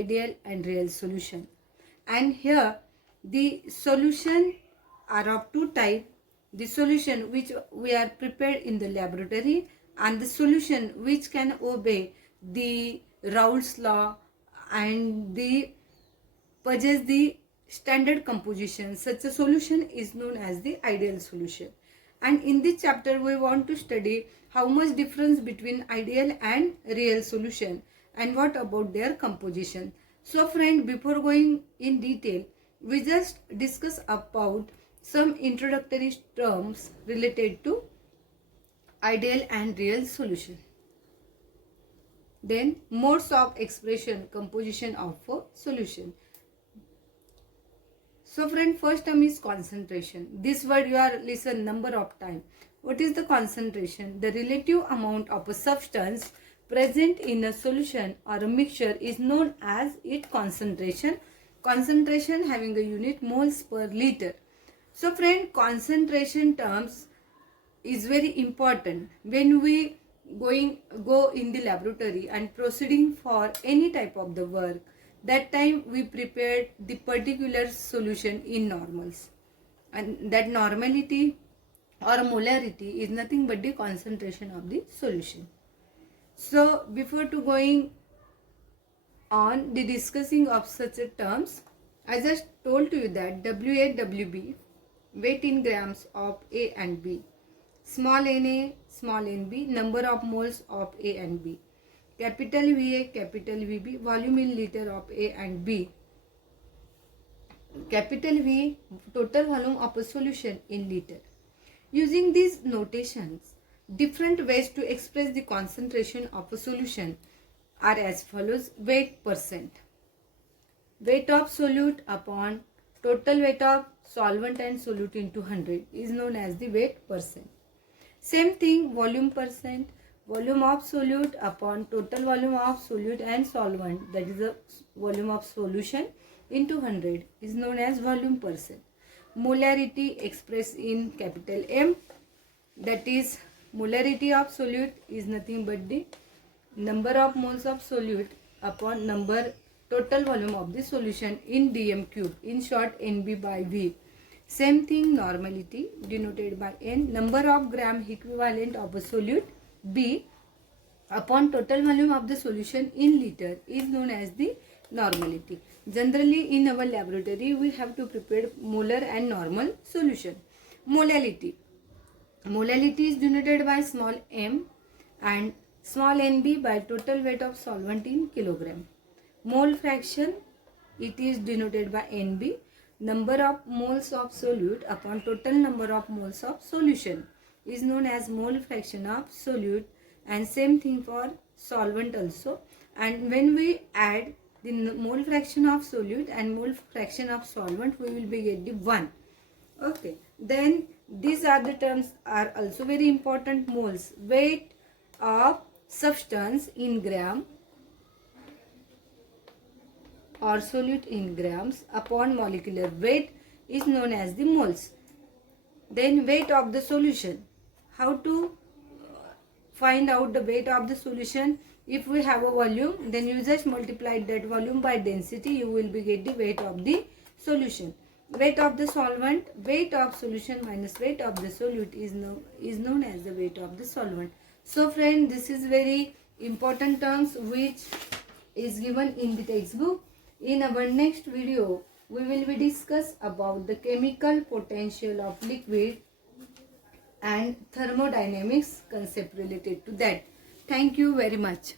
ideal and real solution. And here the solution are of two types: the solution which we are prepared in the laboratory and the solution which can obey the Raoult's law and the possess the standard composition. Such a solution is known as the ideal solution. And in this chapter we want to study how much difference between ideal and real solution and what about their composition. So friend, before going in detail, we just discuss about some introductory terms related to ideal and real solution. Then modes of expression, composition of a solution. So friend, first term is concentration. This word you are listen number of time. What is the concentration? The relative amount of a substance present in a solution or a mixture is known as its concentration. Concentration having a unit moles per liter. So friend, concentration terms is very important when we go in the laboratory and proceeding for any type of the work. That time we prepared the particular solution in normals, and that normality or molarity is nothing but the concentration of the solution. So before to going on the discussing of such a terms, I just told to you that WA, WB, weight in grams of A and B, small na, small nb, number of moles of A and B, capital VA, capital VB, volume in liter of A and B, capital V, total volume of a solution in liter. Using these notations, different ways to express the concentration of a solution are as follows: weight percent, weight of solute upon total weight of solvent and solute into 100 is known as the weight percent. Same thing, volume percent, volume of solute upon total volume of solute and solvent, that is the volume of solution, into 100 is known as volume percent. Molarity expressed in capital M, that is molarity of solute is nothing but the number of moles of solute upon total volume of the solution in dm cube, in short NB by V. Same thing, normality denoted by N, number of gram equivalent of a solute B upon total volume of the solution in liter is known as the normality. Generally in our laboratory we have to prepare molar and normal solution. Molality, molality is denoted by small m and small nb by total weight of solvent in kilogram. Mole fraction, it is denoted by nb, number of moles of solute upon total number of moles of solution is known as mole fraction of solute, and same thing for solvent also. And when we add the mole fraction of solute and mole fraction of solvent, we will be get the 1. Okay, then these are the terms are also very important. Moles, weight of substance in gram or solute in grams upon molecular weight is known as the moles. Then weight of the solution. How to find out the weight of the solution? If we have a volume, then you just multiply that volume by density, you will be get the weight of the solution. Weight of the solvent, weight of solution minus weight of the solute is known as the weight of the solvent. So friend, this is very important terms which is given in the textbook. In our next video, we will be discuss about the chemical potential of liquid and thermodynamics concept related to that. Thank you very much.